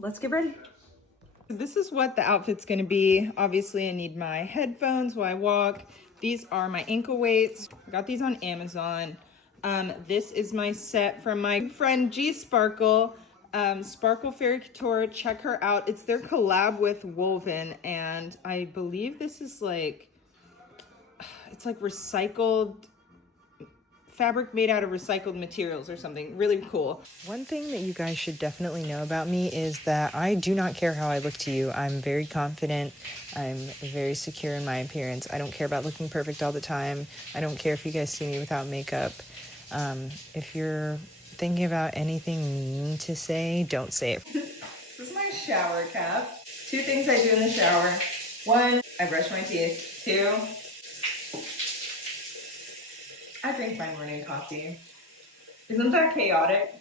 let's get ready. This is what the outfit's gonna be. Obviously, I need my headphones while I walk. These are my ankle weights. I got these on Amazon. This is my set from my friend G Sparkle, Sparkle Fairy Couture. Check her out. It's their collab with Woven, and I believe this is like, it's like recycled fabric made out of recycled materials or something. Really cool. One thing that you guys should definitely know about me is that I do not care how I look to you. I'm very confident. I'm very secure in my appearance. I don't care about looking perfect all the time. I don't care if you guys see me without makeup. If you're thinking about anything mean to say, don't say it. This is my shower cap. 2 things I do in the shower. 1, I brush my teeth. 2, I drink my morning coffee. Isn't that chaotic?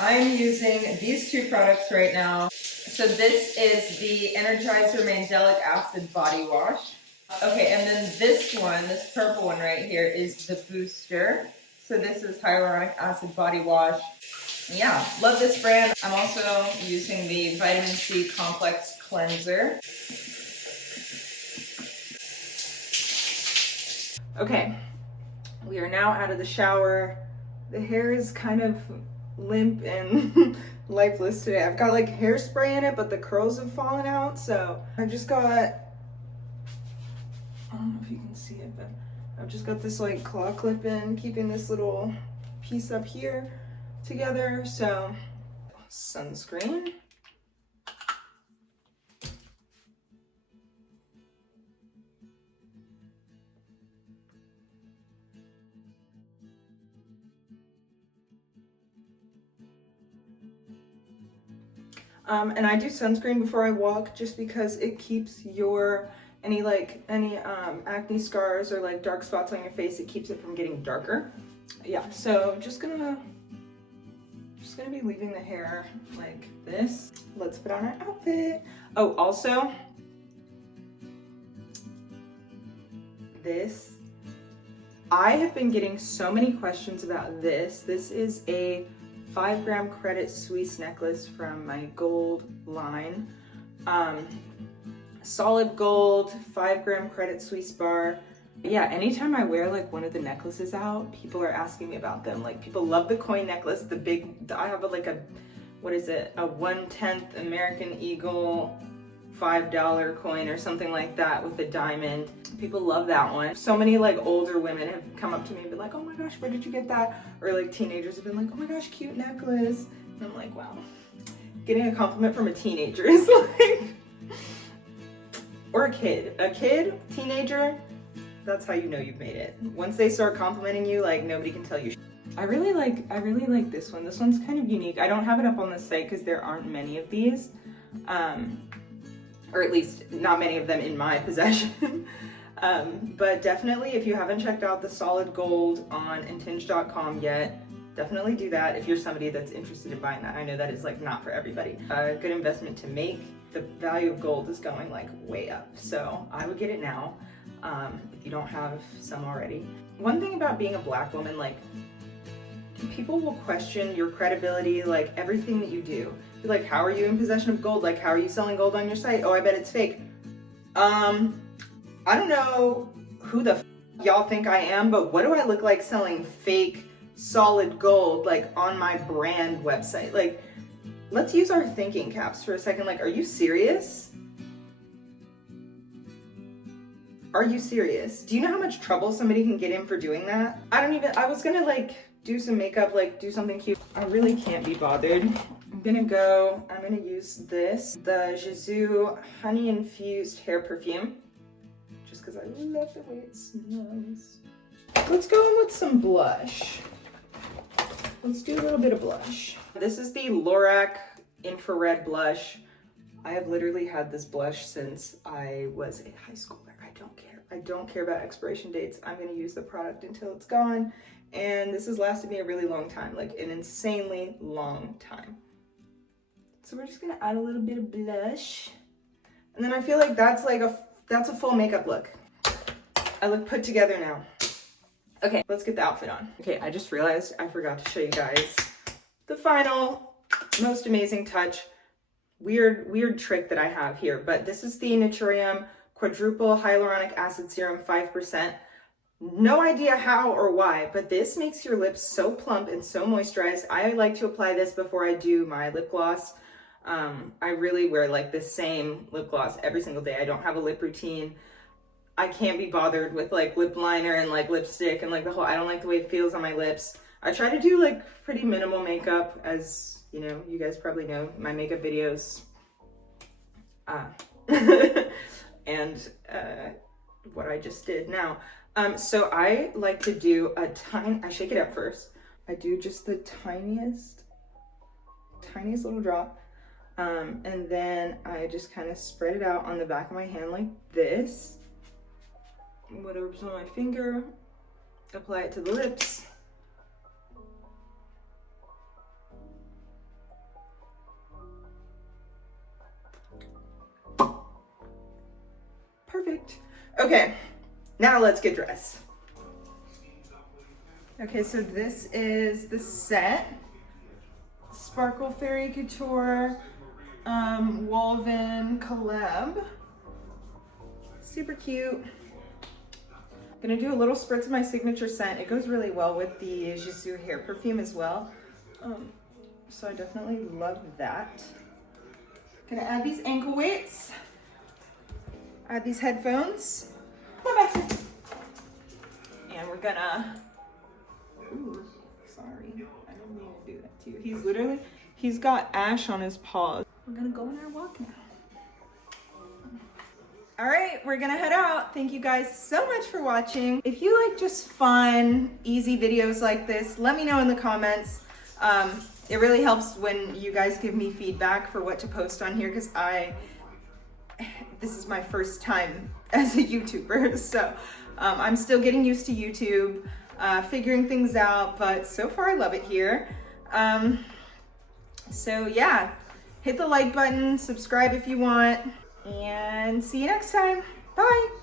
I'm using these 2 products right now. So this is the Energizer Mandelic Acid Body Wash. Okay, and then this one, this purple one right here, is the Booster. So this is Hyaluronic Acid Body Wash. Yeah, love this brand. I'm also using the Vitamin C Complex Cleanser. Okay. We are now out of the shower. The hair is kind of limp and lifeless today. I've got like hairspray in it, but the curls have fallen out. So I've just got, I don't know if you can see it, but I've just got this like claw clip in, keeping this little piece up here together. So sunscreen. And I do sunscreen before I walk just because it keeps your any acne scars or like dark spots on your face, it keeps it from getting darker. Yeah, so just gonna be leaving the hair like this. Let's put on our outfit. Oh, also this. I have been getting so many questions about this. This is a 5-gram credit Swiss necklace from my gold line. Solid gold, 5-gram credit Swiss bar. Yeah, anytime I wear like one of the necklaces out, people are asking me about them. Like people love the coin necklace, I have a 1/10 American Eagle $5 coin or something like that with a diamond. People love that one. So many like older women have come up to me and been like, oh my gosh, where did you get that? Or like teenagers have been like, oh my gosh, cute necklace. And I'm like, wow, getting a compliment from a teenager is like, or a kid, teenager, that's how you know you've made it. Once they start complimenting you, like nobody can tell you. I really like this one. This one's kind of unique. I don't have it up on the site because there aren't many of these. Or at least not many of them in my possession. But definitely, if you haven't checked out the solid gold on Intinge.com yet, definitely do that if you're somebody that's interested in buying that. I know that is like not for everybody. A good investment to make. The value of gold is going like way up. So I would get it now if you don't have some already. One thing about being a Black woman, like people will question your credibility, like everything that you do. Like, how are you in possession of gold? Like, how are you selling gold on your site? Oh, I bet it's fake. I don't know who the y'all think I am, but what do I look like selling fake solid gold, like on my brand website? Like, let's use our thinking caps for a second. Like, are you serious? Are you serious? Do you know how much trouble somebody can get in for doing that? I was gonna like do some makeup, like do something cute. I really can't be bothered. I'm gonna use this, the Gisou Honey Infused Hair Perfume, just because I love the way it smells. Let's go in with some blush. Let's do a little bit of blush. This is the Lorac Infrared Blush. I have literally had this blush since I was a high schooler. I don't care. I don't care about expiration dates. I'm gonna use the product until it's gone. And this has lasted me a really long time, like an insanely long time. So we're just gonna add a little bit of blush. And then I feel like that's a full makeup look. I look put together now. Okay, let's get the outfit on. Okay, I just realized I forgot to show you guys the final, most amazing touch. weird trick that I have here, but this is the Naturium Quadruple Hyaluronic Acid Serum 5%. No idea how or why, but this makes your lips so plump and so moisturized. I like to apply this before I do my lip gloss. I really wear like the same lip gloss every single day. I don't have a lip routine. I can't be bothered with like lip liner and like lipstick and like the whole, I don't like the way it feels on my lips. I try to do like pretty minimal makeup, as you know, you guys probably know my makeup videos. And what I just did now. So I like to do I shake it up first. I do just the tiniest little drop. And then I just kind of spread it out on the back of my hand like this. Whatever's on my finger, apply it to the lips. Perfect. Okay, now let's get dressed. Okay, so this is the set. Sparkle Fairy Couture Woven Collab. Super cute. I'm gonna do a little spritz of my signature scent. It goes really well with the Jisoo hair perfume as well. So I definitely love that. Gonna add these ankle weights. Add these headphones. Come back here. And we're gonna, ooh, sorry. I didn't mean to do that to you. He's got ash on his paws. We're gonna go on our walk now. All right, we're gonna head out. Thank you guys so much for watching. If you like just fun, easy videos like this, let me know in the comments. It really helps when you guys give me feedback for what to post on here, because this is my first time as a YouTuber, so I'm still getting used to YouTube, figuring things out, but so far I love it here. So yeah, hit the like button, subscribe if you want, and see you next time. Bye.